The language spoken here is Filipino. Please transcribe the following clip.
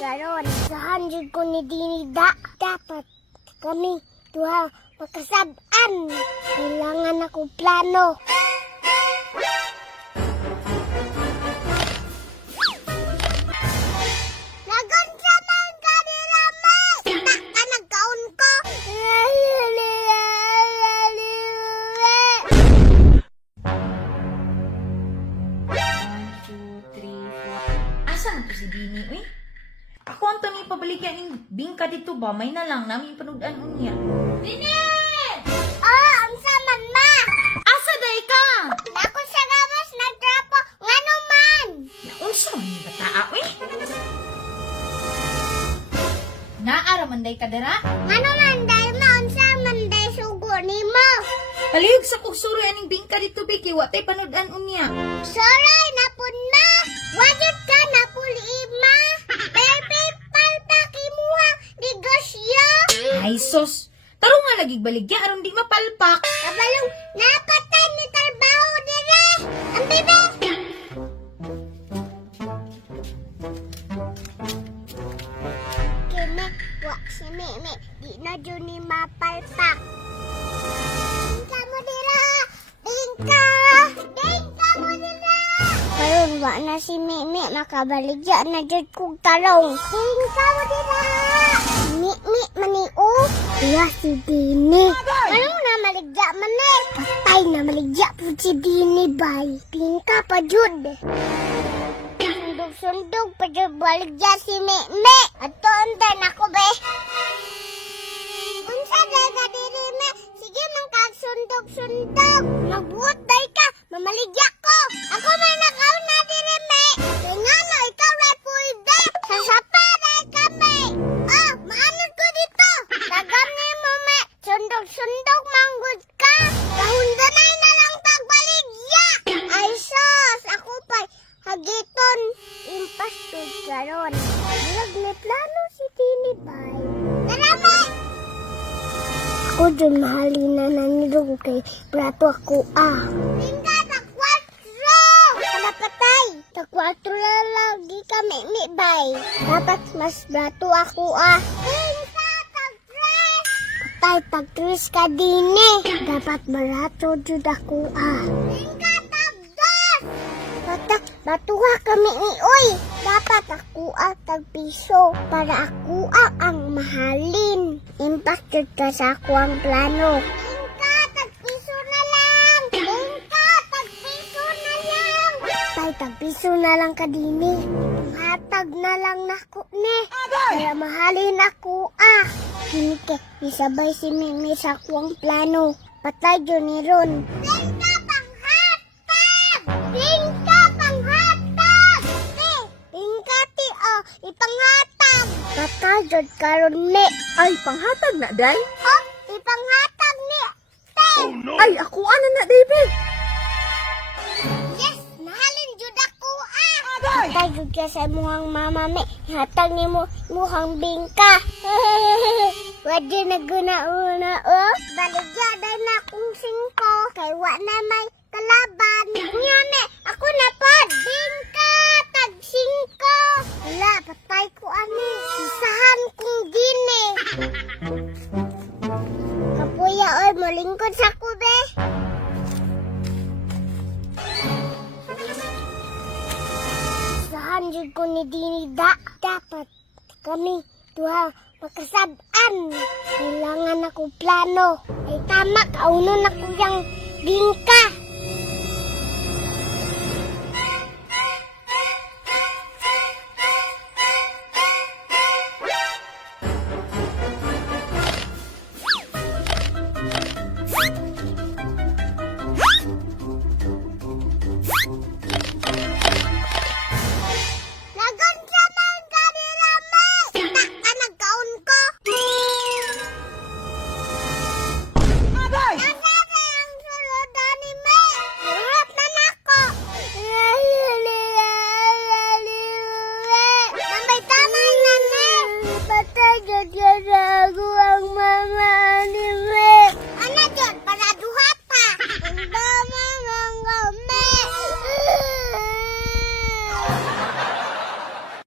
karon. Sahan jud ko ni Dinida. Dapat kami duha makasab-an. Kailangan ako plano. Lagon sa man ka ni Rama! Tak ka nagkaon ko! Asa na to si Dini, uy? Ako ang tanong pabaligyan yung bingka dito ba? May na lang namin panudan unya. Dini! Oh, ang saman ma! Asa day ka? Ako sa gawas nagtrapo, ngano man! Unsa man yung bataa, uy? Naaraman day ka dara? Ngano man dahil maunsa man dahil sugo ni mo! Palihog sa kugsuri aning bingka dito, Biki. Watay panudan unya. Soray, napun ma! Wajud ka napuli ma! Paypal pa kimuha negosyo! Ay, sos. Taro nga lagig baligya aron di mapalpak. Kabalong napatay ni trabaho dire! Ang bibe! Kime, wak si Mimi, di na dyan ni mapalpak. Tingka mo dira! Tingka! Tingka mo dira! Karon wa na si Mimi, makabaligya na dyan kong talong. Tingka mo dira! Mimi, maniu! Iya si Dini. Anong na maligya man eh? Patay na maligya po si Dini, bay. Tingka pa jud. Sundog-sundog pa jud baligya si Mimi. Ato undan ako, be. Unsa daga diri, me? Sige man kag sundog-sundog. Magbuot day ka, mamaligya ko. Ako man nakaw na diri, me. Kaya nga no, ikaw ray pulde. Sasapa day ka, me. Ah, maanod ko dito. Tagam ni mo, me. Sundog-sundog manggod ka. Kahundanay na lang pagbaligya. Ay, sos. Ako pa. Hagiton. Impas to karon. Bilag may plano si Tini, bay. Tara, me. Ako dyan mahalin na nanilong kay brato ako, ah. Tingka, takwatro! Kalapatay! Takwatro lagi kami, mi, bay. Dapat mas brato ako, ah. Tingka, tag-tres! Patay, tag-tres ka din, eh. Dapat barato jud ako, ah. Tingka, tag-dos! Patak, batuha kami, oy. Dapat ako tag-piso para ako ang mahalin. Impas jud ka sa ako ang plano. Tingka, tag-piso na lang! Tingka, tag-piso na lang! Tay, tag-piso na lang ka dini. Hatag na lang nako ne. Para mahalin ako, ah. Hinike, isabay si Mimi sa ako ang plano. Patay jud ni Ron. Tingka, panghatag! Tingka, panghatag! Tingka, ti, oh, ipanghatag! Patay jud karon ni. Ay, panghatag na, day? Oh, ipanghatag ni. Te! Ay, ako ano na, David? Yes, mahalin jud ako, ah! Patay jud ka sa muhang mama, me. Hatag ni mo muhang bingka. Wadi na guna-una, oh. Baligya day na akong singko. Kay wa na may kalaban. Nga, me, ako na pa. Bingka, tag-singko. Wala, patay ko, ani. Isahan kong gini. Kapuya, oy, malingkod sa kube. Sahan jud ko ni Dinida. Dapat kami duha makasab-an. Kailangan ako plano. Ay tama, kaunon ako yung bingka. Lagon sa man ka ni Rama! Tak ka nagkaon ko! Nasasa ang suludan ni Me! Urap na nako! Tambay tamay na ne! Patay dyan ako ang mama ni Me! Ano dyan? Para duha pa! Ang dama ng kami!